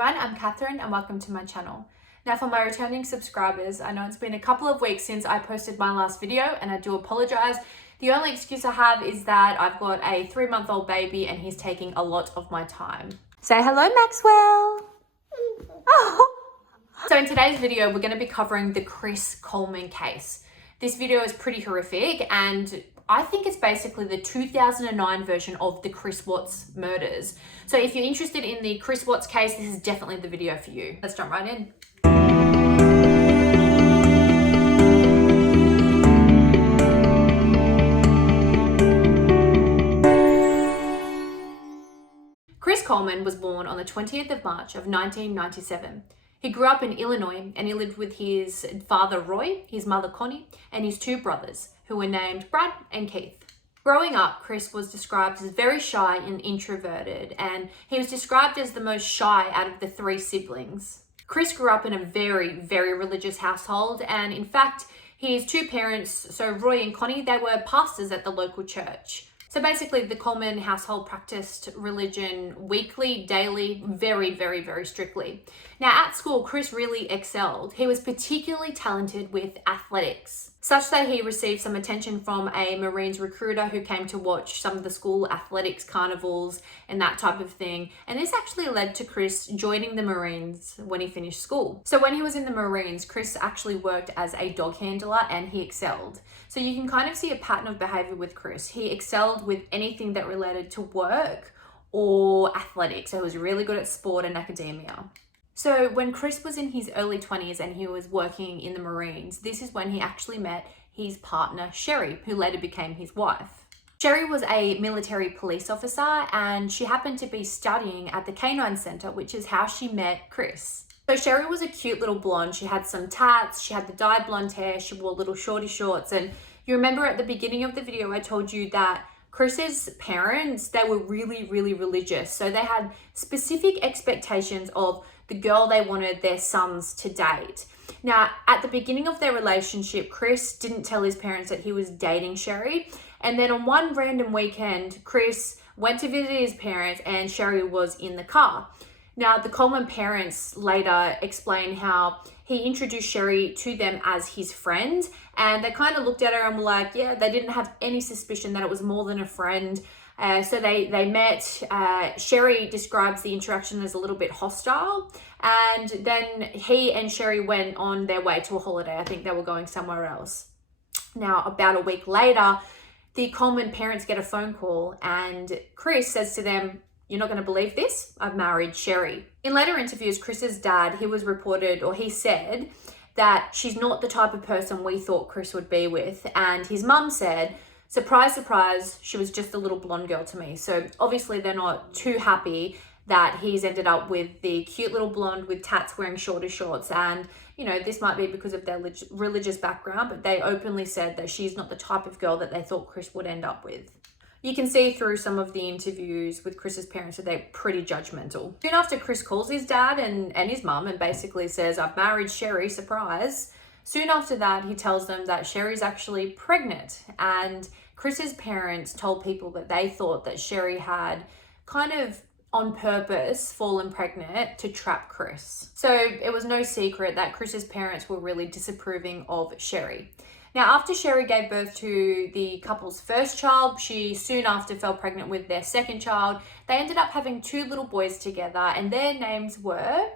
everyone, I'm Catherine and welcome to my channel. Now for my returning subscribers, I know it's been a couple of weeks since I posted my last video and I do apologize. The only excuse I have is that I've got a 3-month-old baby and he's taking a lot of my time. Say hello, Maxwell. Oh. So in today's video, we're going to be covering the Chris Coleman case. This video is pretty horrific and I think it's basically the 2009 version of the Chris Watts murders. So if you're interested in the Chris Watts case, this is definitely the video for you. Let's jump right in. Chris Coleman was born on the 20th of March of 1997. He grew up in Illinois and he lived with his father Roy, his mother Connie, and his 2 brothers, who were named Brad and Keith. Growing up, Chris was described as very shy and introverted, and he was described as the most shy out of the 3 siblings. Chris grew up in a very, very religious household, and in fact, his 2 parents, so Roy and Connie, they were pastors at the local church. So basically, the Coleman household practiced religion weekly, daily, very, very, very strictly. Now, at school, Chris really excelled. He was particularly talented with athletics, such that he received some attention from a Marines recruiter who came to watch some of the school athletics carnivals and that type of thing. And this actually led to Chris joining the Marines when he finished school. So when he was in the Marines, Chris actually worked as a dog handler and he excelled. So you can kind of see a pattern of behavior with Chris. He excelled with anything that related to work or athletics. So he was really good at sport and academia. So when Chris was in his early 20s and he was working in the Marines, this is when he actually met his partner, Sherry, who later became his wife. Sherry was a military police officer and she happened to be studying at the Canine Center, which is how she met Chris. So Sherry was a cute little blonde. She had some tats, she had the dyed blonde hair, she wore little shorty shorts. And you remember at the beginning of the video, I told you that Chris's parents, they were really, really religious. So they had specific expectations of the girl they wanted their sons to date. Now, at the beginning of their relationship, Chris didn't tell his parents that he was dating Sherry. And then on one random weekend, Chris went to visit his parents and Sherry was in the car. Now, the Coleman parents later explained how he introduced Sherry to them as his friend, and they kind of looked at her and were like, yeah, they didn't have any suspicion that it was more than a friend. So they met. Sherry describes the interaction as a little bit hostile, and then he and Sherry went on their way to a holiday. I think they were going somewhere else. Now, about a week later, the Coleman parents get a phone call and Chris says to them, "You're not going to believe this, I've married Sherry." In later interviews, Chris's dad, he said that she's not the type of person we thought Chris would be with. And his mum said, surprise, surprise, she was just a little blonde girl to me. So obviously they're not too happy that he's ended up with the cute little blonde with tats wearing shorter shorts. And, you know, this might be because of their religious background, but they openly said that she's not the type of girl that they thought Chris would end up with. You can see through some of the interviews with Chris's parents that they're pretty judgmental. Soon after, Chris calls his dad and his mum and basically says, "I've married Sherry, surprise." Soon after that, he tells them that Sherry's actually pregnant, and Chris's parents told people that they thought that Sherry had kind of on purpose fallen pregnant to trap Chris. So it was no secret that Chris's parents were really disapproving of Sherry. Now, after Sherry gave birth to the couple's first child, she soon after fell pregnant with their second child. They ended up having 2 little boys together, and their names were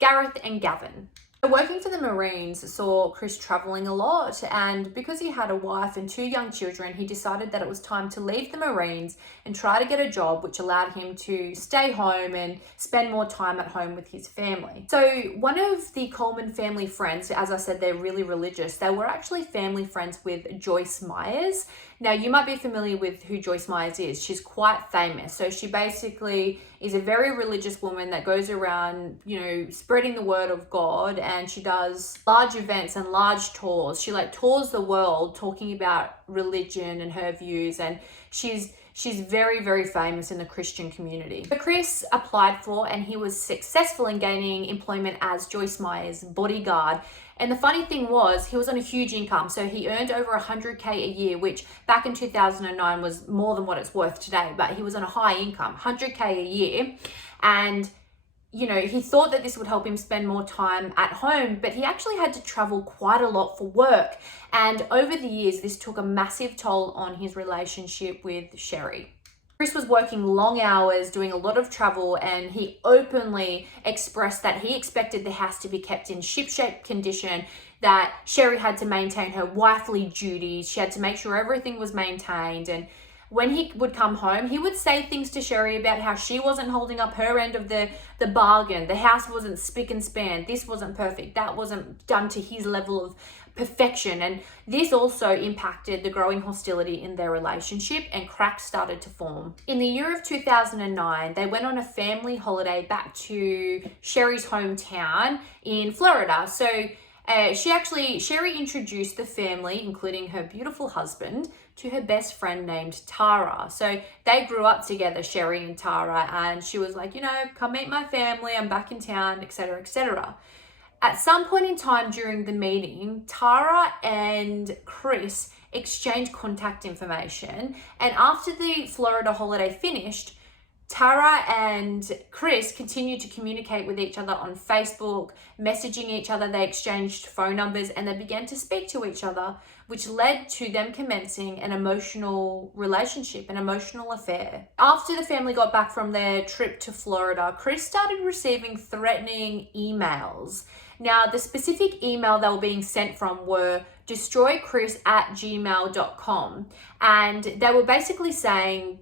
Gareth and Gavin. Working for the Marines saw Chris traveling a lot, and because he had a wife and 2 young children, he decided that it was time to leave the Marines and try to get a job which allowed him to stay home and spend more time at home with his family. So one of the Coleman family friends, as I said, they're really religious, they were actually family friends with Joyce Myers. Now, you might be familiar with who Joyce Myers is. She's quite famous. So she basically is a very religious woman that goes around, you know, spreading the word of God, and she does large events and large tours. She tours the world talking about religion and her views, and she's very, very famous in the Christian community. So Chris applied for and he was successful in gaining employment as Joyce Myers' bodyguard. And the funny thing was, he was on a huge income. So he earned over $100K a year, which back in 2009 was more than what it's worth today, but he was on a high income, $100K a year. And he thought that this would help him spend more time at home, but he actually had to travel quite a lot for work. And over the years, this took a massive toll on his relationship with Sherry. Chris was working long hours, doing a lot of travel, and he openly expressed that he expected the house to be kept in shipshape condition, that Sherry had to maintain her wifely duties, she had to make sure everything was maintained. And when he would come home, he would say things to Sherry about how she wasn't holding up her end of the bargain. The house wasn't spick and span. This wasn't perfect. That wasn't done to his level of perfection. And this also impacted the growing hostility in their relationship, and cracks started to form. In the year of 2009, they went on a family holiday back to Sherry's hometown in Florida. So Sherry introduced the family, including her beautiful husband, to her best friend named Tara. So they grew up together, Sherry and Tara, and she was like, come meet my family, I'm back in town, etc., etc. At some point in time during the meeting, Tara and Chris exchanged contact information, and after the Florida holiday finished, Tara and Chris continued to communicate with each other on Facebook, messaging each other. They exchanged phone numbers and they began to speak to each other, which led to them commencing an emotional relationship, an emotional affair. After the family got back from their trip to Florida, Chris started receiving threatening emails. Now, the specific email they were being sent from were destroychris@gmail.com. And they were basically saying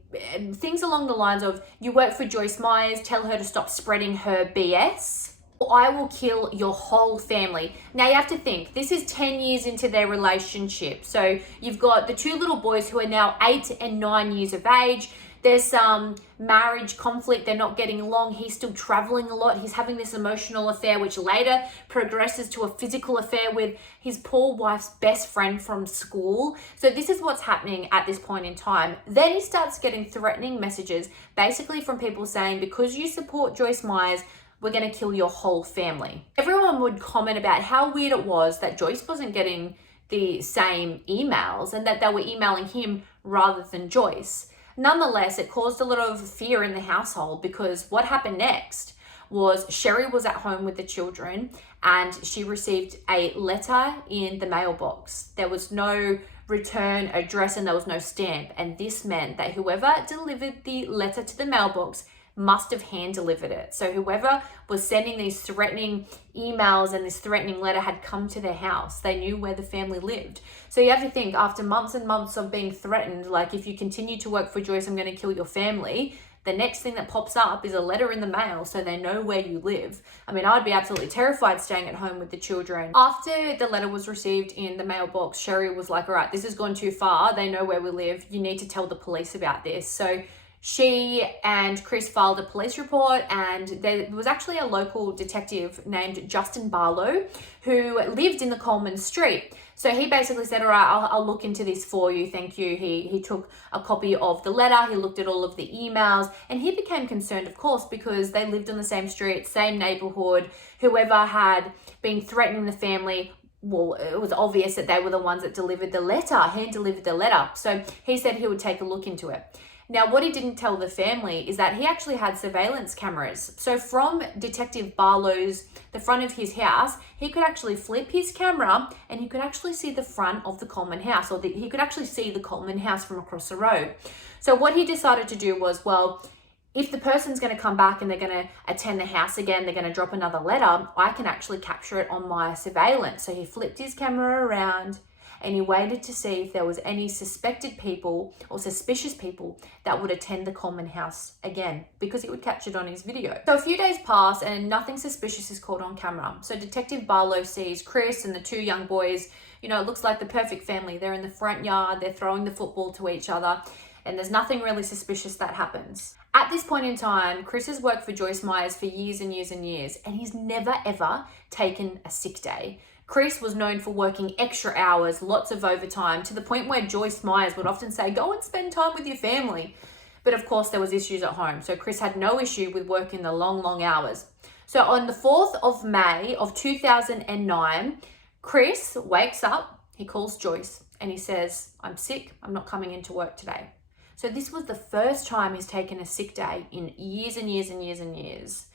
things along the lines of, you work for Joyce Myers, tell her to stop spreading her BS. I will kill your whole family. Now you have to think, this is 10 years into their relationship. So you've got the two little boys who are now 8 and 9 years of age. There's some marriage conflict. They're not getting along. He's still traveling a lot. He's having this emotional affair, which later progresses to a physical affair with his poor wife's best friend from school. So this is what's happening at this point in time. Then he starts getting threatening messages, basically from people saying, because you support Joyce Myers, we're going to kill your whole family. Everyone would comment about how weird it was that Joyce wasn't getting the same emails and that they were emailing him rather than Joyce. Nonetheless, it caused a lot of fear in the household, because what happened next was Sherry was at home with the children and she received a letter in the mailbox. There was no return address and there was no stamp. And this meant that whoever delivered the letter to the mailbox must have hand delivered it. So whoever was sending these threatening emails and this threatening letter had come to their house. They knew where the family lived. So you have to think, after months and months of being threatened, like, if you continue to work for Joyce, I'm going to kill your family. The next thing that pops up is a letter in the mail, so they know where you live. I mean, I'd be absolutely terrified staying at home with the children. After the letter was received in the mailbox, Sherry was like, all right, this has gone too far. They know where we live. You need to tell the police about this. So she and Chris filed a police report, and there was actually a local detective named Justin Barlow who lived in the Coleman Street. So he basically said, all right, I'll look into this for you. Thank you. He took a copy of the letter. He looked at all of the emails, and he became concerned, of course, because they lived on the same street, same neighborhood. Whoever had been threatening the family, well, it was obvious that they were the ones that delivered the letter, hand delivered the letter. So he said he would take a look into it. Now, what he didn't tell the family is that he actually had surveillance cameras. So from Detective Barlow's, the front of his house, he could actually flip his camera and he could actually see the front of the Coleman house, or he could actually see the Coleman house from across the road. So what he decided to do was, well, if the person's going to come back and they're going to attend the house again, they're going to drop another letter, I can actually capture it on my surveillance. So he flipped his camera around and he waited to see if there was any suspected people or suspicious people that would attend the Coleman house again, because he would catch it on his video. So a few days pass and nothing suspicious is caught on camera. So Detective Barlow sees Chris and the two young boys. You know, it looks like the perfect family. They're in the front yard, they're throwing the football to each other, and there's nothing really suspicious that happens. At this point in time, Chris has worked for Joyce Myers for years and years and years, and he's never ever taken a sick day. Chris was known for working extra hours, lots of overtime, to the point where Joyce Myers would often say, go and spend time with your family. But of course, there was issues at home. So Chris had no issue with working the long, long hours. So on the 4th of May of 2009, Chris wakes up, he calls Joyce, and he says, I'm sick, I'm not coming into work today. So this was the first time he's taken a sick day in years and years and years and years.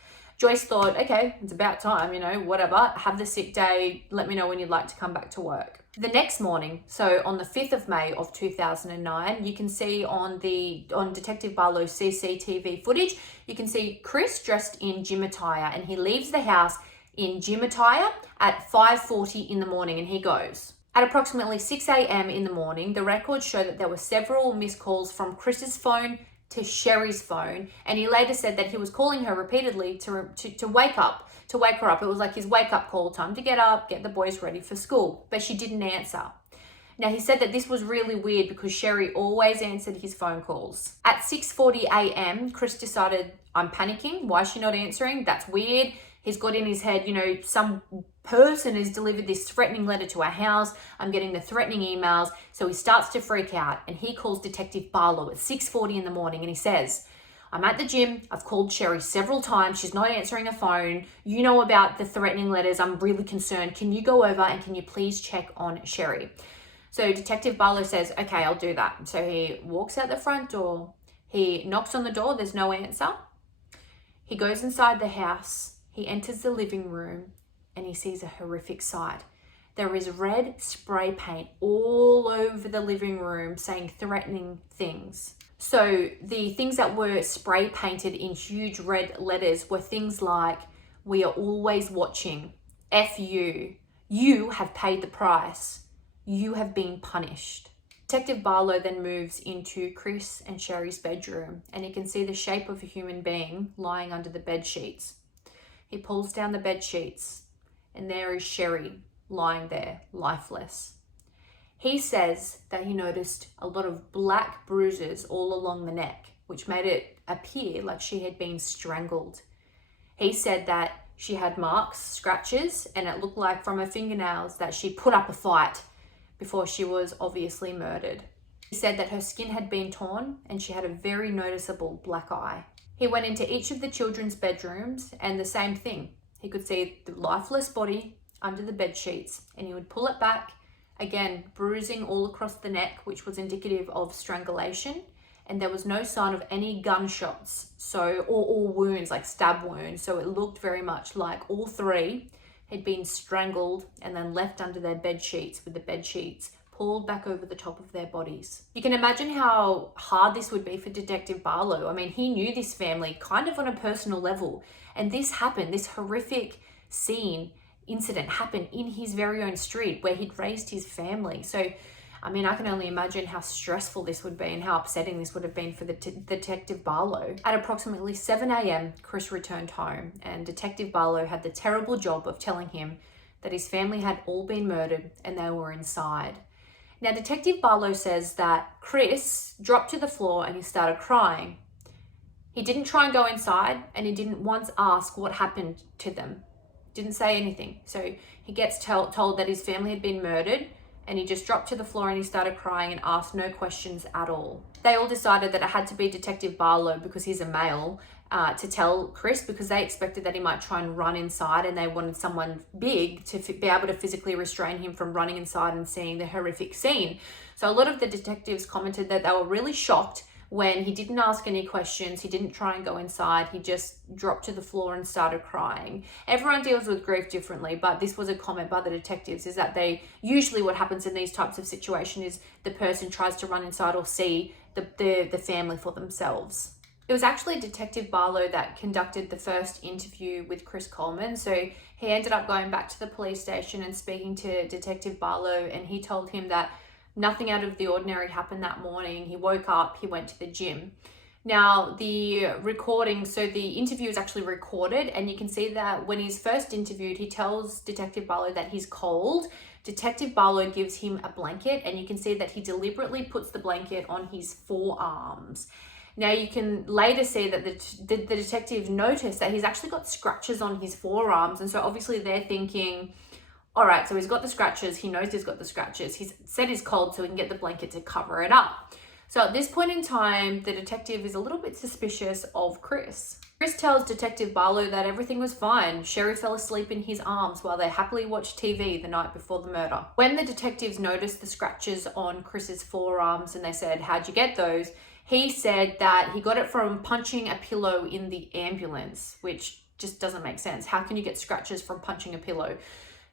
Joyce thought, okay, it's about time, whatever, have the sick day, let me know when you'd like to come back to work. The next morning, so on the 5th of May of 2009, you can see on Detective Barlow's CCTV footage, you can see Chris dressed in gym attire, and he leaves the house in gym attire at 5:40 in the morning, and he goes. At approximately 6 a.m. in the morning, the records show that there were several missed calls from Chris's phone to Sherry's phone, and he later said that he was calling her repeatedly to wake her up. It was like his wake up call, time to get up, get the boys ready for school, but she didn't answer. Now, he said that this was really weird because Sherry always answered his phone calls. At 6:40 a.m., Chris decided, I'm panicking. Why is she not answering? That's weird. He's got in his head, some person has delivered this threatening letter to our house. I'm getting the threatening emails. So he starts to freak out, and he calls Detective Barlow at 6:40 in the morning, and he says, I'm at the gym. I've called Sherry several times. She's not answering her phone. You know about the threatening letters. I'm really concerned. Can you go over and can you please check on Sherry? So Detective Barlow says, okay, I'll do that. So he walks out the front door. He knocks on the door. There's no answer. He goes inside the house. He enters the living room, and he sees a horrific sight. There is red spray paint all over the living room saying threatening things. So the things that were spray painted in huge red letters were things like, we are always watching, F you, you have paid the price, you have been punished. Detective Barlow then moves into Chris and Sherry's bedroom, and you can see the shape of a human being lying under the bed sheets. He pulls down the bed sheets, and there is Sherry lying there, lifeless. He says that he noticed a lot of black bruises all along the neck, which made it appear like she had been strangled. He said that she had marks, scratches, and it looked like from her fingernails that she put up a fight before she was obviously murdered. He said that her skin had been torn and she had a very noticeable black eye. He went into each of the children's bedrooms, and the same thing. He could see the lifeless body under the bed sheets, and he would pull it back, again, bruising all across the neck, which was indicative of strangulation, and there was no sign of any gunshots, or wounds, like stab wounds. So it looked very much like all three had been strangled and then left under their bed sheets, with the bed sheets pulled back over the top of their bodies. You can imagine how hard this would be for Detective Barlow. I mean, he knew this family kind of on a personal level, and this happened, this horrific incident happened in his very own street where he'd raised his family. So, I mean, I can only imagine how stressful this would be and how upsetting this would have been for the Detective Barlow. At approximately 7 a.m., Chris returned home, and Detective Barlow had the terrible job of telling him that his family had all been murdered and they were inside. Now, Detective Barlow says that Chris dropped to the floor and he started crying. He didn't try and go inside, and he didn't once ask what happened to them. Didn't say anything. So he gets told that his family had been murdered, and he just dropped to the floor and he started crying and asked no questions at all. They all decided that it had to be Detective Barlow, because he's a male, to tell Chris, because they expected that he might try and run inside, and they wanted someone big to be able to physically restrain him from running inside and seeing the horrific scene. So a lot of the detectives commented that they were really shocked when he didn't ask any questions, he didn't try and go inside, he just dropped to the floor and started crying. Everyone deals with grief differently, but this was a comment by the detectives, is that usually what happens in these types of situations is the person tries to run inside or see the family for themselves. It was actually Detective Barlow that conducted the first interview with Chris Coleman. So he ended up going back to the police station and speaking to Detective Barlow, and he told him that nothing out of the ordinary happened that morning. He woke up, he went to the gym. Now, the recording, so the interview is actually recorded, and you can see that when he's first interviewed, he tells Detective Barlow that he's cold. Detective Barlow gives him a blanket, and you can see that he deliberately puts the blanket on his forearms. Now, you can later see that the detective noticed that he's actually got scratches on his forearms, and so obviously they're thinking, all right, so he's got the scratches, he knows he's got the scratches, he's said he's cold so he can get the blanket to cover it up. So at this point in time, the detective is a little bit suspicious of Chris. Chris tells Detective Barlow that everything was fine. Sherry fell asleep in his arms while they happily watched TV the night before the murder. When the detectives noticed the scratches on Chris's forearms and they said, how'd you get those? He said that he got it from punching a pillow in the ambulance, which just doesn't make sense. How can you get scratches from punching a pillow?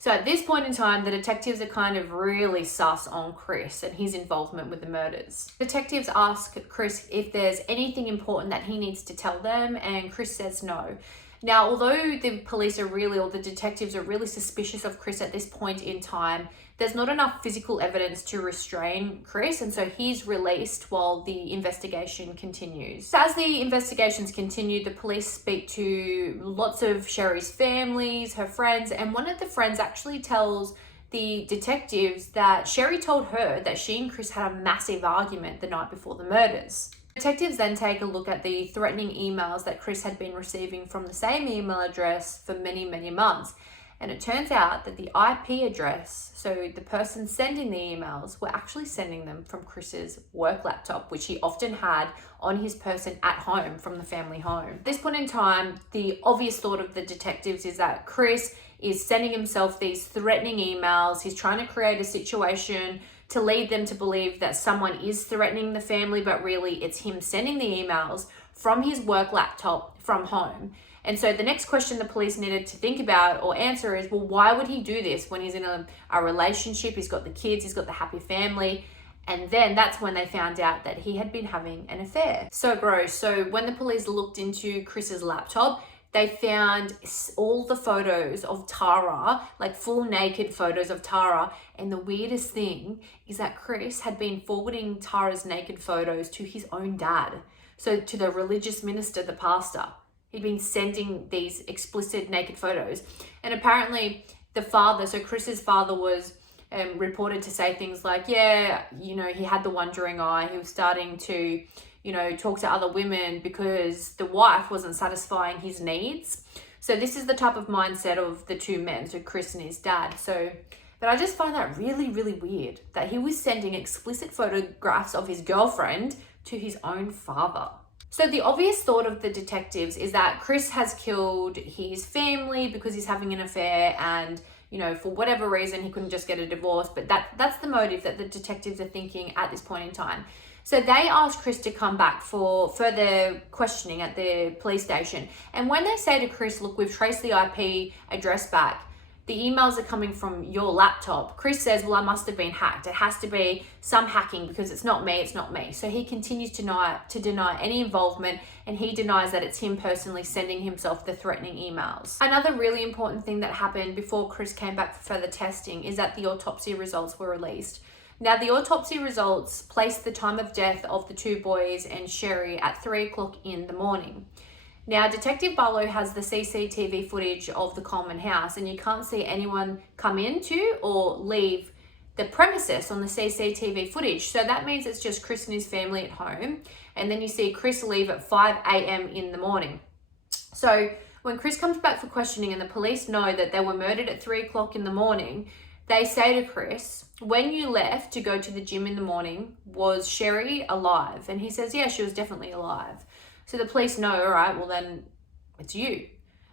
So at this point in time, the detectives are kind of really sus on Chris and his involvement with the murders. Detectives ask Chris if there's anything important that he needs to tell them, and Chris says no. Now, although the police are really, or the detectives are really suspicious of Chris at this point in time, there's not enough physical evidence to restrain Chris, and so he's released while the investigation continues. So as the investigations continue, the police speak to lots of Sherry's families, her friends, and one of the friends actually tells the detectives that Sherry told her that she and Chris had a massive argument the night before the murders. Detectives then take a look at the threatening emails that Chris had been receiving from the same email address for many, many months. And it turns out that the IP address, so the person sending the emails, were actually sending them from Chris's work laptop, which he often had on his person at home from the family home. At this point in time, the obvious thought of the detectives is that Chris is sending himself these threatening emails. He's trying to create a situation to lead them to believe that someone is threatening the family, but really it's him sending the emails from his work laptop from home. And so the next question the police needed to think about or answer is, well, why would he do this when he's in a relationship? He's got the kids, he's got the happy family. And then that's when they found out that he had been having an affair. So gross. So when the police looked into Chris's laptop, they found all the photos of Tara, like full naked photos of Tara. And the weirdest thing is that Chris had been forwarding Tara's naked photos to his own dad. So to the religious minister, the pastor. He'd been sending these explicit naked photos. And apparently the father, so Chris's father, was reported to say things like, yeah, you know, he had the wandering eye. He was starting to, you know, talk to other women because the wife wasn't satisfying his needs. So this is the type of mindset of the two men, so Chris and his dad. But I just find that really, really weird that he was sending explicit photographs of his girlfriend to his own father. So the obvious thought of the detectives is that Chris has killed his family because he's having an affair and, you know, for whatever reason, he couldn't just get a divorce. But that's the motive that the detectives are thinking at this point in time. So they asked Chris to come back for further questioning at the police station. And when they say to Chris, look, we've traced the IP address back, the emails are coming from your laptop. Chris says, well, I must have been hacked. It has to be some hacking because it's not me. So he continues to deny any involvement, and he denies that it's him personally sending himself the threatening emails. Another really important thing that happened before Chris came back for further testing is that the autopsy results were released. Now, the autopsy results placed the time of death of the two boys and Sherry at 3:00 in the morning. Now, Detective Barlow has the CCTV footage of the Coleman house, and you can't see anyone come into or leave the premises on the CCTV footage. So that means it's just Chris and his family at home. And then you see Chris leave at 5 a.m. in the morning. So when Chris comes back for questioning and the police know that they were murdered at 3:00 in the morning, they say to Chris, when you left to go to the gym in the morning, was Sherry alive? And he says, yeah, she was definitely alive. So the police know, all right, well then it's you.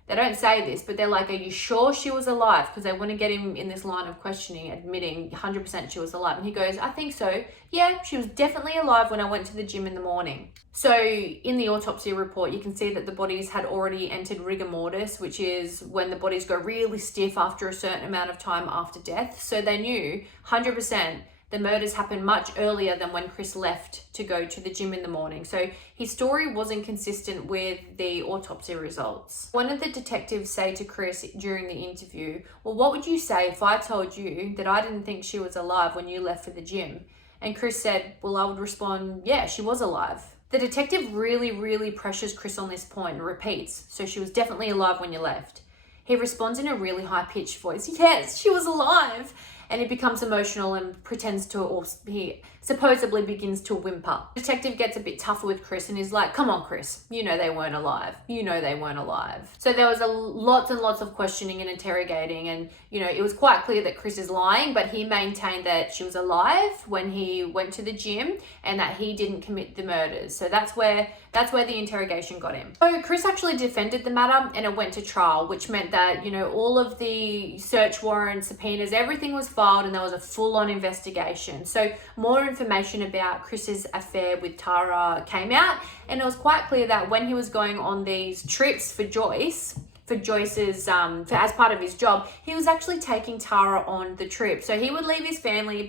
They don't say this, but they're like, are you sure she was alive? Because they want to get him in this line of questioning, admitting 100% she was alive. And he goes, I think so. Yeah, she was definitely alive when I went to the gym in the morning. So in the autopsy report, you can see that the bodies had already entered rigor mortis, which is when the bodies go really stiff after a certain amount of time after death. So they knew 100% the murders happened much earlier than when Chris left to go to the gym in the morning. So his story wasn't consistent with the autopsy results. One of the detectives say to Chris during the interview, well, what would you say if I told you that I didn't think she was alive when you left for the gym? And Chris said, well, I would respond, yeah, she was alive. The detective really, really pressures Chris on this point and repeats, so she was definitely alive when you left. He responds in a really high-pitched voice, yes, she was alive. And he becomes emotional and pretends to, or he supposedly begins to whimper. The detective gets a bit tougher with Chris and is like, come on, Chris, you know they weren't alive. You know they weren't alive. So there was lots and lots of questioning and interrogating, and, you know, it was quite clear that Chris is lying, but he maintained that she was alive when he went to the gym and that he didn't commit the murders. So that's where the interrogation got him. So Chris actually defended the matter and it went to trial, which meant that, you know, all of the search warrants, subpoenas, everything was filed and there was a full-on investigation. So more information about Chris's affair with Tara came out, and it was quite clear that when he was going on these trips for Joyce, for Joyce's, as part of his job, he was actually taking Tara on the trip. So he would leave his family,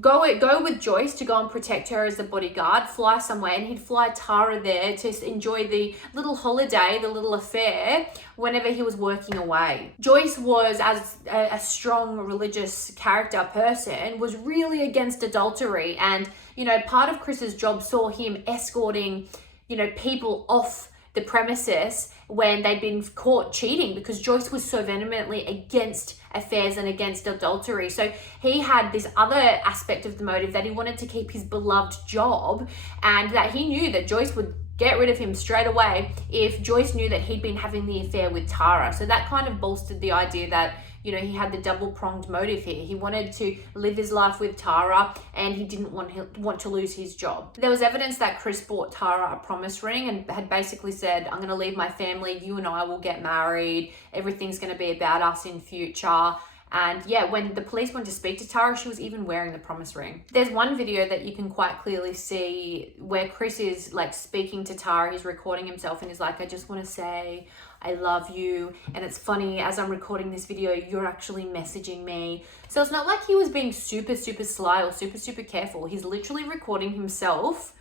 go with Joyce to go and protect her as a bodyguard, fly somewhere, and he'd fly Tara there to enjoy the little holiday, the little affair, whenever he was working away. Joyce was, as a strong religious character person, was really against adultery, and, you know, part of Chris's job saw him escorting, you know, people off the premises when they'd been caught cheating, because Joyce was so vehemently against affairs and against adultery. So he had this other aspect of the motive, that he wanted to keep his beloved job, and that he knew that Joyce would get rid of him straight away if Joyce knew that he'd been having the affair with Tara. So that kind of bolstered the idea that, you know, he had the double-pronged motive here. He wanted to live his life with Tara, and he didn't want to lose his job. There was evidence that Chris bought Tara a promise ring and had basically said, I'm going to leave my family, you and I will get married, everything's going to be about us in future. And yeah, when the police went to speak to Tara, she was even wearing the promise ring. There's one video that you can quite clearly see where Chris is like speaking to Tara. He's recording himself and he's like, I just want to say I love you. And it's funny, as I'm recording this video, you're actually messaging me. So it's not like he was being super sly or super careful. He's literally recording himself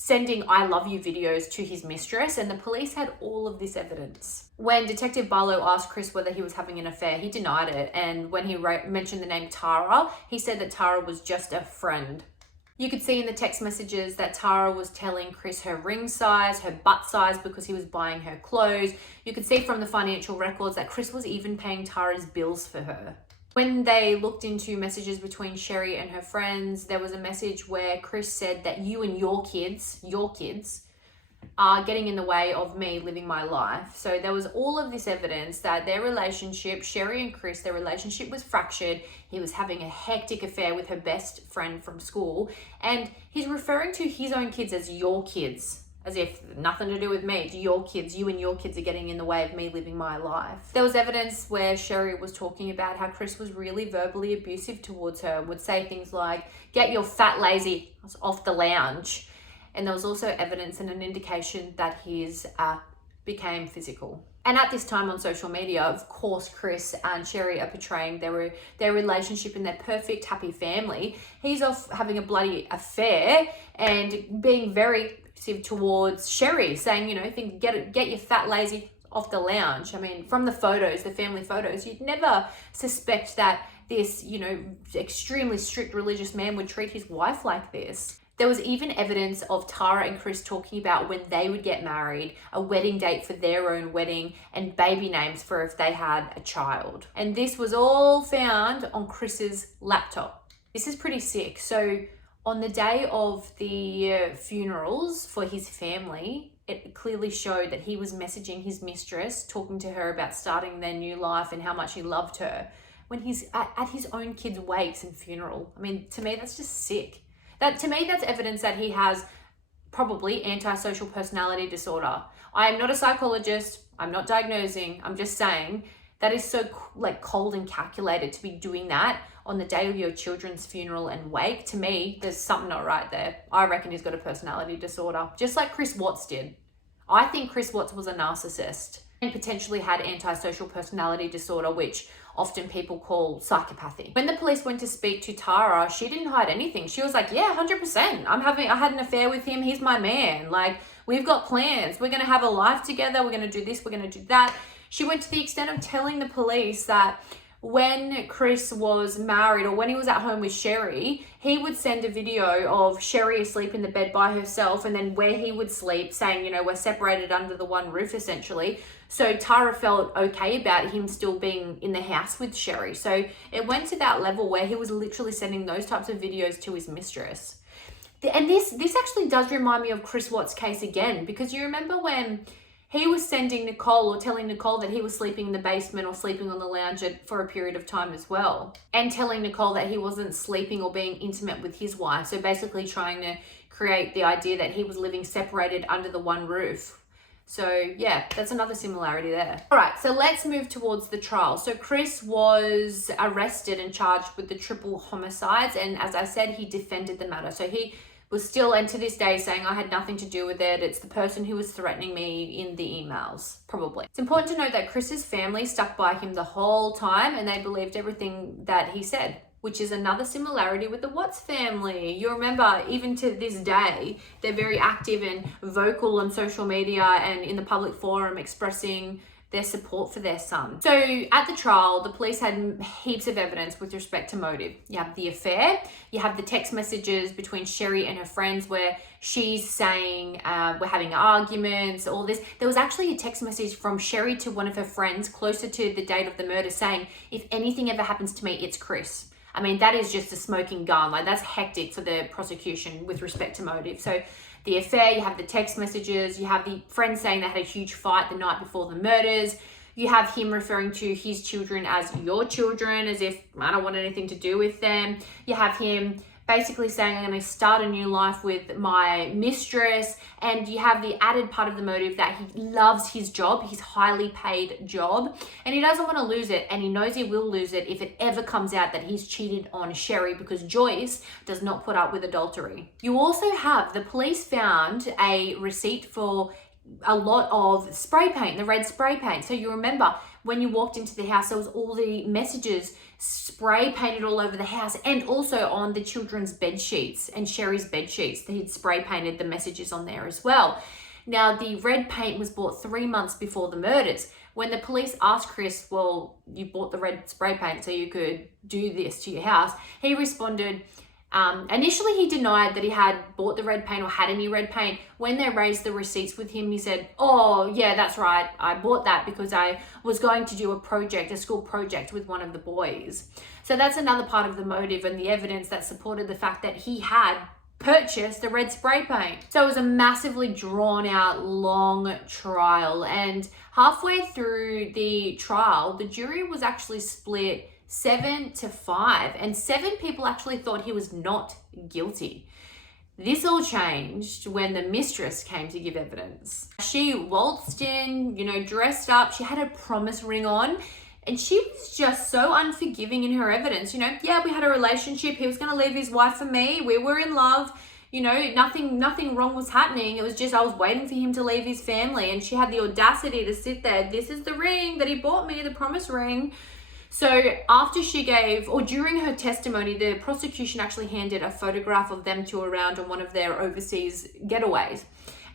sending I love you videos to his mistress, and the police had all of this evidence. When Detective Barlow asked Chris whether he was having an affair, he denied it, and when he mentioned the name Tara, he said that Tara was just a friend. You could see in the text messages that Tara was telling Chris her ring size, her butt size, because he was buying her clothes. You could see from the financial records that Chris was even paying Tara's bills for her. When they looked into messages between Sherry and her friends, there was a message where Chris said that you and your kids are getting in the way of me living my life. So there was all of this evidence that their relationship, Sherry and Chris, their relationship was fractured. He was having a hectic affair with her best friend from school, and he's referring to his own kids as your kids, as if nothing to do with me. It's your kids, you and your kids are getting in the way of me living my life. There was evidence where Sherry was talking about how Chris was really verbally abusive towards her, would say things like, get your fat lazy off the lounge. And there was also evidence and an indication that his became physical. And at this time on social media, of course, Chris and Sherry are portraying their relationship in their perfect, happy family. He's off having a bloody affair and being very towards Sherry, saying, you know, get your fat lazy off the lounge. I mean, from the photos, the family photos, you'd never suspect that this, you know, extremely strict religious man would treat his wife like this. There was even evidence of Tara and Chris talking about when they would get married, a wedding date for their own wedding, and baby names for if they had a child. And this was all found on Chris's laptop. This is pretty sick. So on the day of the funerals for his family, it clearly showed that he was messaging his mistress, talking to her about starting their new life and how much he loved her, when he's at his own kids' wakes and funeral. I mean, to me, that's just sick. To me, that's evidence that he has probably antisocial personality disorder. I am not a psychologist. I'm not diagnosing. I'm just saying that is so cold and calculated to be doing that on the day of your children's funeral and wake. To me, there's something not right there. I reckon he's got a personality disorder, just like Chris Watts did. I think Chris Watts was a narcissist and potentially had antisocial personality disorder, which often people call psychopathy. When the police went to speak to Tara, she didn't hide anything. She was like, yeah, 100%. I had an affair with him. He's my man. Like, we've got plans. We're going to have a life together. We're going to do this. We're going to do that. She went to the extent of telling the police that when Chris was married or when he was at home with Sherry, he would send a video of Sherry asleep in the bed by herself and then where he would sleep, saying, you know, we're separated under the one roof essentially. So Tara felt okay about him still being in the house with Sherry. So it went to that level where he was literally sending those types of videos to his mistress. And this actually does remind me of Chris Watts' case again, because you remember when he was sending Nicole or telling Nicole that he was sleeping in the basement or sleeping on the lounge for a period of time as well. And telling Nicole that he wasn't sleeping or being intimate with his wife. So basically trying to create the idea that he was living separated under the one roof. So yeah, that's another similarity there. All right, so let's move towards the trial. So Chris was arrested and charged with the triple homicides. And as I said, he defended the matter. So he was still, and to this day, saying I had nothing to do with it. It's the person who was threatening me in the emails, probably. It's important to note that Chris's family stuck by him the whole time and they believed everything that he said, which is another similarity with the Watts family. You remember, even to this day, they're very active and vocal on social media and in the public forum expressing their support for their son. So at the trial, the police had heaps of evidence with respect to motive. You have the affair, you have the text messages between Sherry and her friends where she's saying, we're having arguments, all this. There was actually a text message from Sherry to one of her friends closer to the date of the murder saying, if anything ever happens to me, it's Chris. I mean, that is just a smoking gun. Like, that's hectic for the prosecution with respect to motive. So the affair, you have the text messages, you have the friends saying they had a huge fight the night before the murders. You have him referring to his children as your children, as if I don't want anything to do with them. You have him basically saying, I'm going to start a new life with my mistress. And you have the added part of the motive that he loves his job, his highly paid job, and he doesn't want to lose it. And he knows he will lose it if it ever comes out that he's cheated on Sherry, because Joyce does not put up with adultery. You also have, the police found a receipt for a lot of spray paint, the red spray paint. So you remember when you walked into the house, there was all the messages spray painted all over the house, and also on the children's bed sheets and Sherry's bed sheets. He'd spray painted the messages on there as well. Now, the red paint was bought 3 months before the murders. When the police asked Chris, well, you bought the red spray paint so you could do this to your house, he responded, initially he denied that he had bought the red paint or had any red paint. When they raised the receipts with him, he said, oh yeah, that's right, I bought that because I was going to do a school project with one of the boys. So that's another part of the motive and the evidence that supported the fact that he had purchased the red spray paint. So it was a massively drawn out, long trial, and halfway through the trial, the jury was actually split 7-5, and 7 people actually thought he was not guilty. This all changed when the mistress came to give evidence. She waltzed in, dressed up, she had a promise ring on, and she was just so unforgiving in her evidence. Yeah, we had a relationship, he was going to leave his wife for me, we were in love, nothing wrong was happening. It was just I was waiting for him to leave his family, and she had the audacity to sit there. This is the ring that he bought me, the promise ring. So after she gave, or during her testimony, the prosecution actually handed a photograph of them two around on one of their overseas getaways.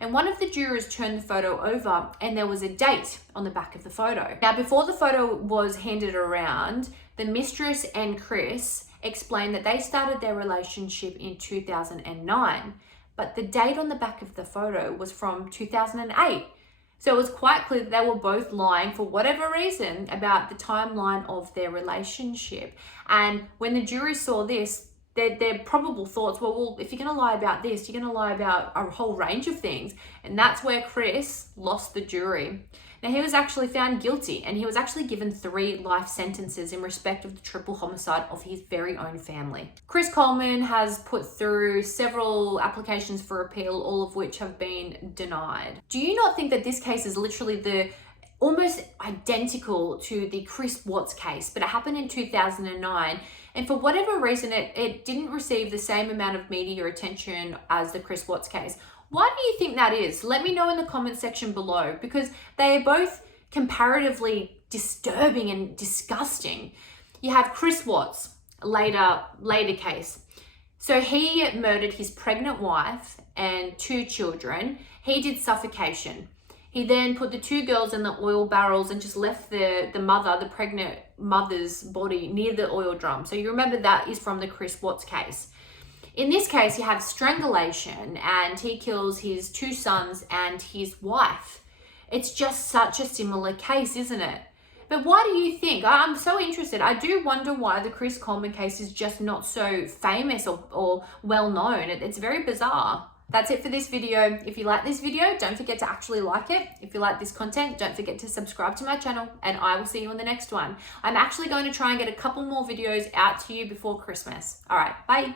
And one of the jurors turned the photo over and there was a date on the back of the photo. Now, before the photo was handed around, the mistress and Chris explained that they started their relationship in 2009, but the date on the back of the photo was from 2008. So it was quite clear that they were both lying for whatever reason about the timeline of their relationship. And when the jury saw this, their probable thoughts were, well, if you're going to lie about this, you're going to lie about a whole range of things. And that's where Chris lost the jury. Now, he was actually found guilty, and he was actually given 3 life sentences in respect of the triple homicide of his very own family. Chris Coleman has put through several applications for appeal, all of which have been denied. Do you not think that this case is literally almost identical to the Chris Watts case, but it happened in 2009, and for whatever reason, it didn't receive the same amount of media attention as the Chris Watts case? Why do you think that is? Let me know in the comment section below, because they are both comparatively disturbing and disgusting. You have Chris Watts, later case. So he murdered his pregnant wife and 2 children. He did suffocation. He then put the 2 girls in the oil barrels and just left the pregnant mother's body near the oil drum. So you remember that is from the Chris Watts case. In this case, you have strangulation, and he kills his 2 sons and his wife. It's just such a similar case, isn't it? But why do you think? I'm so interested. I do wonder why the Chris Coleman case is just not so famous or well known. It's very bizarre. That's it for this video. If you like this video, don't forget to actually like it. If you like this content, don't forget to subscribe to my channel, and I will see you in the next one. I'm actually going to try and get a couple more videos out to you before Christmas. All right, bye.